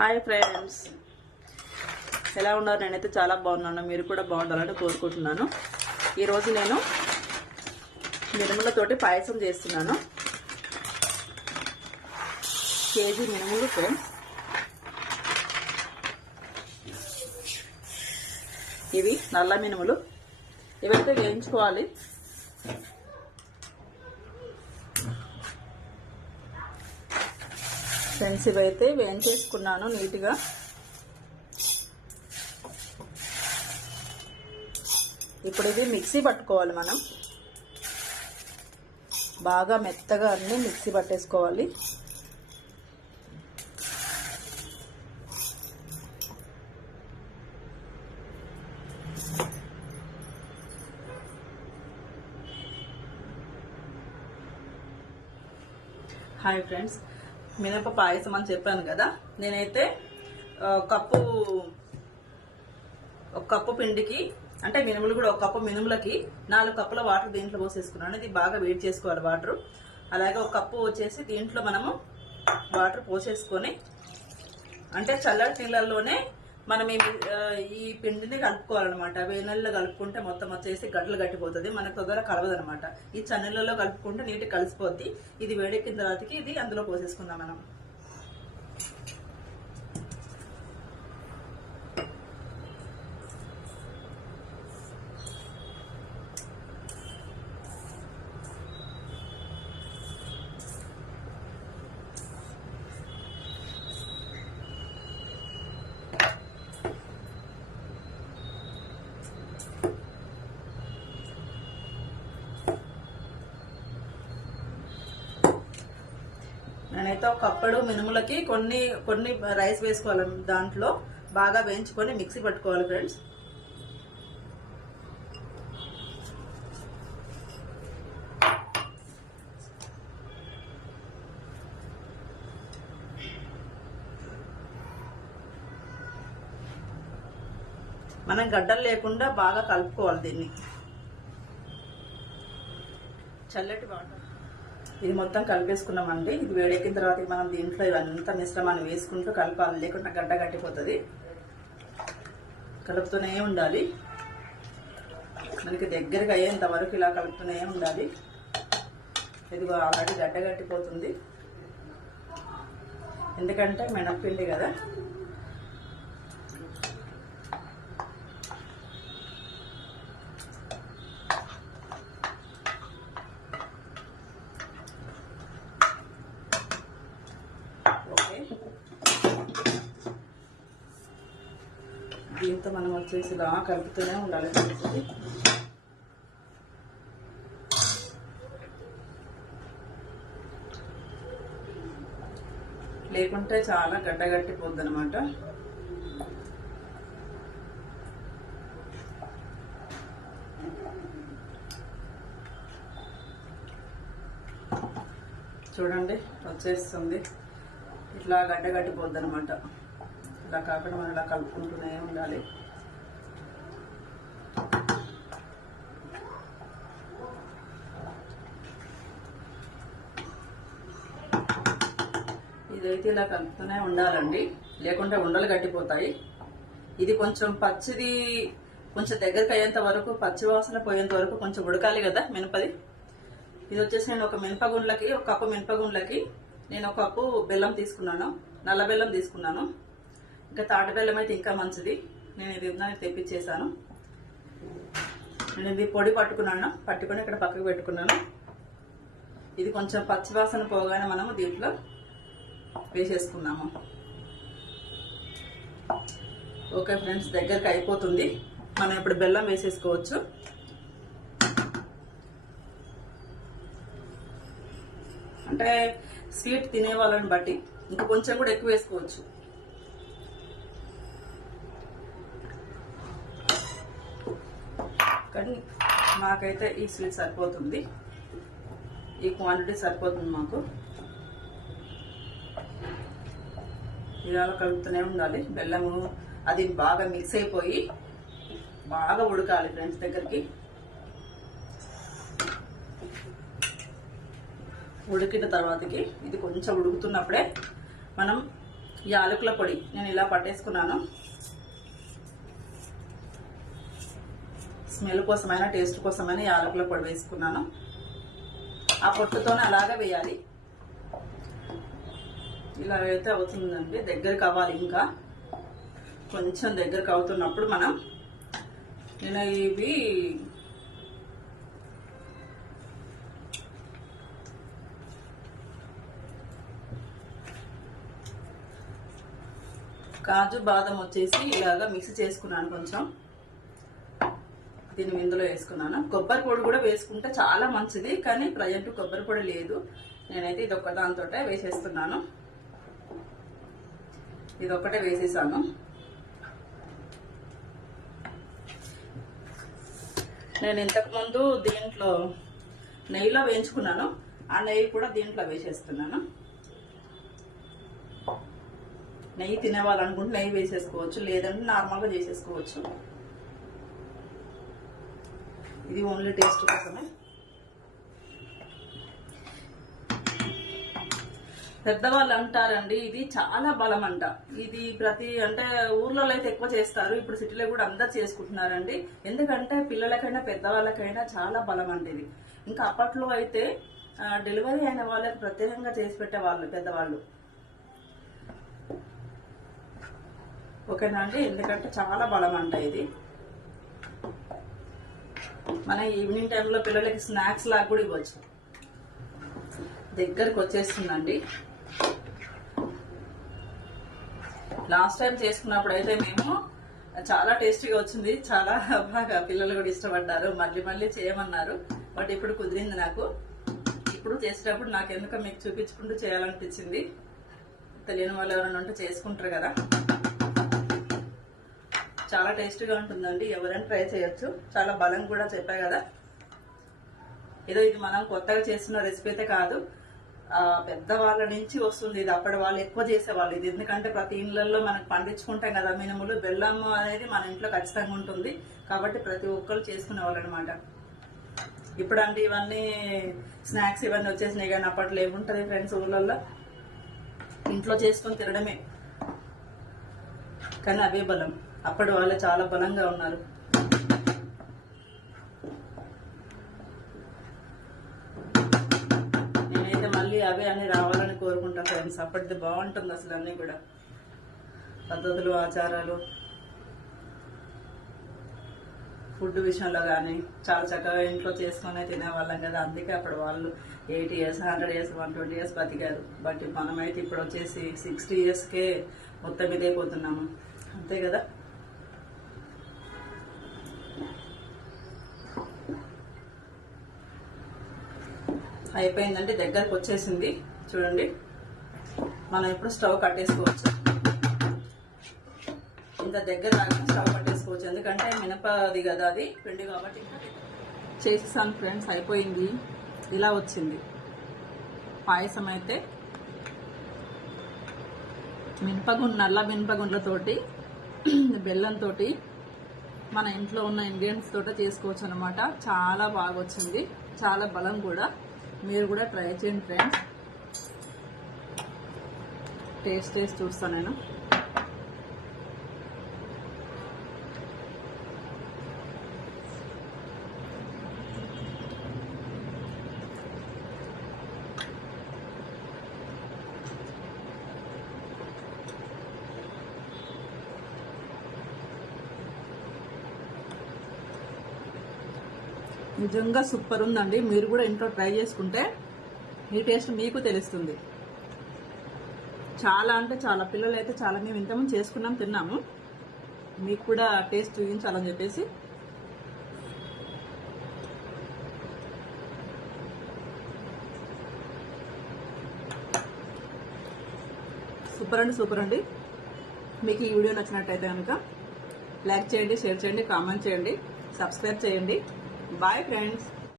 Hi friends, ఎలా ఉన్నారు? నేనైతే చాలా బాగున్నాను. మీరు కూడా బాగుండాలని కోరుకుంటున్నాను. ఈరోజు నేను మినుములతోటి పాయసం చేస్తున్నాను. కేజీ మినుములు ఫ్రెండ్స్. ఇవి నల్ల మినుములు. ఇవైతే వేయించుకోవాలి. ఫ్రెండ్స్, ఇవైతే వేయించేసుకున్నాను నీట్గా. ఇప్పుడు ఇది మిక్సీ పట్టుకోవాలి. మనం బాగా మెత్తగా అన్నీ మిక్సీ పట్టేసుకోవాలి. హాయ్ ఫ్రెండ్స్, మినప పాయసం అని చెప్పాను కదా. నేనైతే ఒక కప్పు పిండికి, అంటే మినుములు కూడా ఒక కప్పు మినుములకి 4 కప్పుల వాటర్ దీంట్లో పోసేసుకున్నాను. ఇది బాగా వేడి చేసుకోవాలి వాటర్. అలాగే ఒక కప్పు వచ్చేసి దీంట్లో మనము వాటర్ పోసేసుకొని, అంటే చల్లటి నీళ్ళల్లోనే మనం ఈ పిండిని కలుపుకోవాలన్నమాట. వేడి నీళ్ళలో కలుపుకుంటే మొత్తం వచ్చేసి గడ్డలు గట్టిపోతుంది, మనకు తొందరగా కలవదనమాట. ఈ చన్నీళ్ళలో కలుపుకుంటే నీటికి కలిసిపోద్ది. ఇది వేడెక్కిన తర్వాతకి ఇది అందులో పోసేసుకుందాం మనం. నేనైతే ఒక కప్పుడు మినుములకి కొన్ని రైస్ వేసుకోవాలి. దాంట్లో బాగా వేయించుకొని మిక్సీ పట్టుకోవాలి ఫ్రెండ్స్. మనం గడ్డలు లేకుండా బాగా కలుపుకోవాలి దీన్ని. చల్లటి వాటర్ ఇది మొత్తం కలిపేసుకున్నామండి. ఇది వేడెక్కిన తర్వాత మనం దీంట్లో ఇవంతా మిశ్రమాన్ని వేసుకుంటూ కలపాలి, లేకుండా గడ్డ కట్టిపోతుంది. కలుపుతూనే ఉండాలి. మనకి దగ్గరగా అయ్యేంత వరకు ఇలా కలుపుతూనే ఉండాలి. ఇదిగో ఆల్రెడీ గడ్డ కట్టిపోతుంది, ఎందుకంటే మినప్పిండి కదా. దీంతో మనం వచ్చేసి ఇలా కలుపుతూనే ఉండాలి. లేకుంటే చాలా గడ్డగట్టిపోద్ది అనమాట. చూడండి వచ్చేస్తుంది. ఇట్లా గడ్డగట్టిపోద్ది అనమాట. ఇలా కాకుండా మనం ఇలా కలుపుకుంటూనే ఉండాలి. ఇదైతే ఇలా కలుపుతూనే ఉండాలండి, లేకుంటే ఉండలు గట్టిపోతాయి. ఇది కొంచెం పచ్చిది, కొంచెం దగ్గరికి అయ్యేంత వరకు, పచ్చి వాసన పోయేంత వరకు కొంచెం ఉడకాలి కదా మినపది. ఇది వచ్చేసి నేను ఒక కప్పు మినపగుండ్లకి నేను ఒక కప్పు బెల్లం తీసుకున్నాను. నల్ల బెల్లం తీసుకున్నాను. ఇంకా తాటి బెల్లం అయితే ఇంకా మంచిది. నేను ఇది తెప్పించేసాను. నేను ఇది పొడి పట్టుకుని ఇక్కడ పక్కకు పెట్టుకున్నాను. ఇది కొంచెం పచ్చివాసన పోగానే మనము దీంట్లో వేసేసుకున్నాము. ఓకే ఫ్రెండ్స్, దగ్గరికి అయిపోతుంది. మనం ఇప్పుడు బెల్లం వేసేసుకోవచ్చు. అంటే స్వీట్ తినే వాళ్ళని బట్టి ఇంకా కొంచెం కూడా ఎక్కువ వేసుకోవచ్చు. కానీ మాకైతే ఈ స్వీట్ సరిపోతుంది, ఈ క్వాంటిటీ సరిపోతుంది మాకు. ఇలా కలుపుతూనే ఉండాలి. బెల్లము అది బాగా మిక్స్ అయిపోయి బాగా ఉడకాలి ఫ్రెండ్స్ దగ్గరికి. ఉడికిన తర్వాతకి ఇది కొంచెం ఉడుకుతున్నప్పుడే మనం యాలకుల పొడి నేను ఇలా పట్టేసుకున్నాను. స్మెల్ కోసమైనా టేస్ట్ కోసమైనా యాలకుల పొడి వేసుకున్నాను. ఆ పొట్టుతోనే అలాగే వేయాలి. ఇలా అయితే అవుతుందండి, దగ్గరికి అవ్వాలి. ఇంకా కొంచెం దగ్గరకు అవుతున్నప్పుడు నేను ఇవి కాజు బాదం వచ్చేసి ఇలాగా మిక్స్ చేసుకున్నాను. కొంచెం దీన్ని ఇందులో వేసుకున్నాను. కొబ్బరి పొడి కూడా వేసుకుంటే చాలా మంచిది, కానీ ప్రజెంట్ కొబ్బరి పొడి లేదు. నేనైతే ఇది ఒక్క దాంతో వేసేస్తున్నాను. ఇది ఒక్కటే వేసేసాను. నేను ఇంతకుముందు దీంట్లో నెయ్యిలో వేయించుకున్నాను. ఆ నెయ్యి కూడా దీంట్లో వేసేస్తున్నాను. నెయ్యి తినేవాళ్ళనుకుంటే నెయ్యి వేసేసుకోవచ్చు, లేదంటే నార్మల్గా చేసేసుకోవచ్చు. ఇది ఓన్లీ టేస్ట్ కోసమే. పెద్దవాళ్ళు అంటారండి ఇది చాలా బలం అంట. ఇది అంటే ఊర్లలో అయితే ఎక్కువ చేస్తారు, ఇప్పుడు సిటీలో కూడా అందరు చేసుకుంటున్నారండి. ఎందుకంటే పిల్లలకైనా పెద్దవాళ్ళకైనా చాలా బలం అండి ఇది. ఇంకా అప్పట్లో అయితే డెలివరీ అయిన వాళ్ళకి ప్రత్యేకంగా చేసి పెట్టేవాళ్ళు పెద్దవాళ్ళు. ఓకేనా అండి, ఎందుకంటే చాలా బలం అంట ఇది. మన ఈవినింగ్ టైంలో పిల్లలకి స్నాక్స్ లాగా కూడా ఇవ్వచ్చు. దగ్గరకు వచ్చేస్తుందండి. లాస్ట్ టైం చేసుకున్నప్పుడు అయితే మేము చాలా టేస్టీగా వచ్చింది, చాలా బాగా పిల్లలు కూడా ఇష్టపడ్డారు, మళ్ళీ మళ్ళీ చేయమన్నారు. బట్ ఇప్పుడు కుదిరింది నాకు. ఇప్పుడు చేసేటప్పుడు నాకు ఎందుకో మీకు చూపించుకుంటూ చేయాలనిపించింది. తెలియని వాళ్ళు ఎవరైనా ఉంటే చేసుకుంటారు కదా. చాలా టేస్టీగా ఉంటుందండి, ఎవరైనా ట్రై చేయొచ్చు. చాలా బలం కూడా చెప్పా కదా. ఏదో ఇది మనం కొత్తగా చేస్తున్న రెసిపీ అయితే కాదు, పెద్దవాళ్ళ నుంచి వస్తుంది ఇది. అప్పటి వాళ్ళు ఎక్కువ చేసేవాళ్ళు ఇది. ఎందుకంటే ప్రతి ఇళ్లలో మనకు పండించుకుంటాం కదా మినుములు, బెల్లం అనేది మన ఇంట్లో ఖచ్చితంగా ఉంటుంది. కాబట్టి ప్రతి ఒక్కరు చేసుకునేవాళ్ళు అనమాట. ఇప్పుడు అంటే ఇవన్నీ స్నాక్స్ ఇవన్నీ వచ్చేసినాయి, కానీ అప్పట్లో ఏముంటుంది ఫ్రెండ్స్, ఊళ్ళల్లో ఇంట్లో చేసుకొని తినడమే. కానీ అవే బలం. అప్పటి వాళ్ళు చాలా బలంగా ఉన్నారు. నేనైతే మళ్ళీ అవే అన్ని రావాలని కోరుకుంటా ఫ్రెండ్స్. అప్పటిది బాగుంటుంది అసలు. అన్ని కూడా పద్ధతులు, ఆచారాలు, ఫుడ్ విషయంలో కానీ చాలా చక్కగా ఇంట్లో చేసుకునే తినేవాళ్ళం కదా. అందుకే అప్పుడు వాళ్ళు 80 years, 100 years, 120 years బతికారు. బట్ మనమైతే ఇప్పుడు వచ్చేసి 60 yearsకే మొత్తం ఇదైపోతున్నాము, అంతే కదా. అయిపోయిందంటే దగ్గరకు వచ్చేసింది చూడండి. మనం ఇప్పుడు స్టవ్ కట్టేసుకోవచ్చు. ఇంత దగ్గర స్టవ్ కట్టేసుకోవచ్చు, ఎందుకంటే మినపది కదా అది, పిండి కాబట్టి. చేసేసాను ఫ్రెండ్స్, అయిపోయింది. ఇలా వచ్చింది పాయసం. అయితే నల్ల మినపగుండ్లతోటి బెల్లంతో మన ఇంట్లో ఉన్న ఇంగ్రీడియంట్స్ తోట చేసుకోవచ్చు అనమాట. చాలా బాగా వచ్చింది, చాలా బలం కూడా. మీరు కూడా ట్రై చేయండి ఫ్రెండ్స్. టేస్ట్ చేసి చూస్తాను నేను. నిజంగా సూపర్ ఉందండి. మీరు కూడా ఇంట్లో ట్రై చేసుకుంటే ఈ టేస్ట్ మీకు తెలుస్తుంది. చాలా అంటే చాలా, పిల్లలు అయితే చాలా, మేము ఇంతకుముందు చేసుకున్నాం, తిన్నాము. మీకు కూడా టేస్ట్ చూపించాలని చెప్పేసి. సూపర్ అండి, సూపర్ అండి. మీకు ఈ వీడియో నచ్చినట్టయితే కనుక లైక్ చేయండి, షేర్ చేయండి, కామెంట్ చేయండి, సబ్స్క్రైబ్ చేయండి. Bye friends.